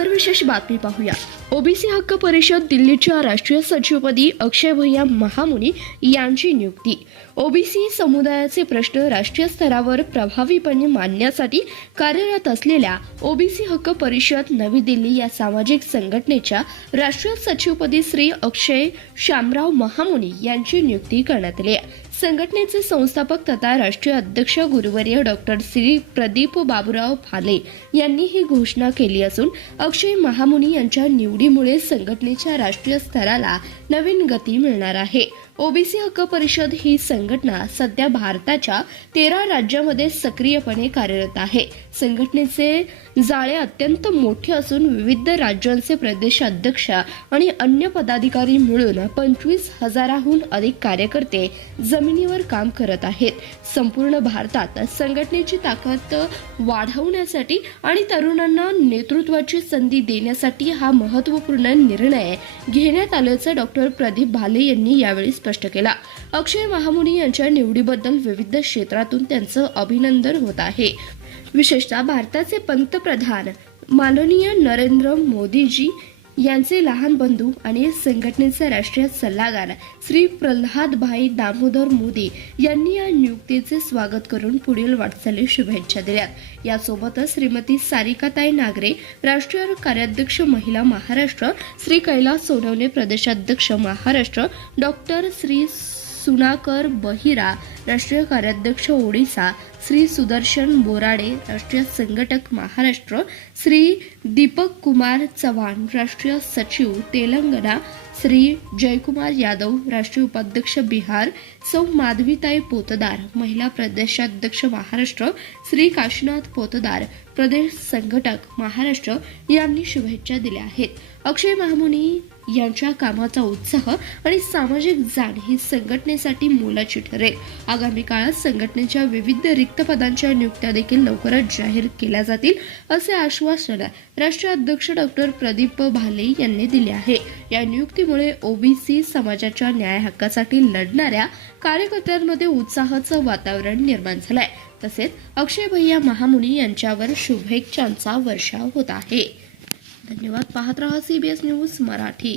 नमस्कार, विशेष बातमी पाहूया। ओबीसी हक्क परिषद दिल्लीच्या राष्ट्रीय सचिवपदी अक्षय भैया महामुनी यांची नियुक्ती। ओबीसी समुदायाचे प्रश्न राष्ट्रीय स्तरावर प्रभावीपणे मांडण्यासाठी कार्यरत असलेल्या ओबीसी हक्क परिषद नवी दिल्ली या सामाजिक संघटनेच्या राष्ट्रीय सचिवपदी श्री अक्षय शामराव महामुनी यांची नियुक्ती करण्यात आली आहे। संघटनेचे संस्थापक तथा राष्ट्रीय अध्यक्ष गुरुवर्य डॉक्टर श्री प्रदीप बाबूराव भाले यांनी ही घोषणा केली असून अक्षय महामुनी यांच्या निवडीमुळे संघटनेच्या राष्ट्रीय स्तराला नवीन गती मिळणार आहे। ओबीसी हक्क परिषद ही संघटना सध्या भारताच्या 13 राज्यांमध्ये सक्रियपणे कार्यरत आहे। संघटनेचे जाळे अत्यंत मोठे असून विविध राज्यांचे प्रदेशाध्यक्ष आणि अन्य पदाधिकारी मिळून 25,000हून अधिक कार्यकर्ते जमिनीवर काम करत आहेत। संपूर्ण भारतात संघटनेची ताकद वाढवण्यासाठी आणि तरुणांना नेतृत्वाची संधी देण्यासाठी हा महत्त्वपूर्ण निर्णय घेण्यात आल्याचं डॉक्टर प्रदीप भाले यांनी यावेळी स्पष्ट केला। अक्षय महामुनी यांच्या निवडीबद्दल विविध क्षेत्रातून त्यांचं अभिनंदन होत आहे। विशेषतः भारताचे पंतप्रधान माननीय नरेंद्र मोदीजी यांचे लहान बंधू आणि संघटनेचे राष्ट्रीय सल्लागार श्री प्रल्हाद भाई दामोदर मोदी यांनी या नियुक्तीचे स्वागत करून पुढील वाटचालीस शुभेच्छा दिल्यात। यासोबतच श्रीमती सारिकाताई नागरे राष्ट्रीय कार्याध्यक्ष महिला महाराष्ट्र, श्री कैलास सोनवणे प्रदेशाध्यक्ष महाराष्ट्र, डॉक्टर श्री सुनाकर बहिरा राष्ट्रीय कार्याध्यक्ष ओडिसा, श्री सुदर्शन बोराडे राष्ट्रीय संघटक महाराष्ट्र, श्री दीपक कुमार चव्हाण राष्ट्रीय सचिव तेलंगणा, श्री जयकुमार यादव राष्ट्रीय उपाध्यक्ष बिहार, सौ माधवीताई पोतदार महिला प्रदेशाध्यक्ष महाराष्ट्र, श्री काशीनाथ पोतदार प्रदेश संघटक महाराष्ट्र यांनी शुभेच्छा दिल्या आहेत। अक्षय महामुनी यांच्या कामाचा उत्साह आणि सामाजिक जाण ही संघटनेसाठी मोलाची ठरेल। आगामी काळात संघटनेच्या विविध रिक्त पदांच्या नियुक्त्या देखील लवकरच जाहीर केल्या जातील असे आश्वासन राष्ट्रीय अध्यक्ष डॉक्टर प्रदीप भाले यांनी दिले आहे। या नियुक्तीमुळे ओबीसी समाजाच्या न्याय हक्कासाठी लढणाऱ्या कार्यकर्त्यांमध्ये उत्साहाचं वातावरण निर्माण झालंय। तसेच अक्षय भैया महामुनी यांच्यावर शुभेच्छांचा वर्षाव होत आहे। धन्यवाद। पाहत रहा CBS न्यूज मराठी।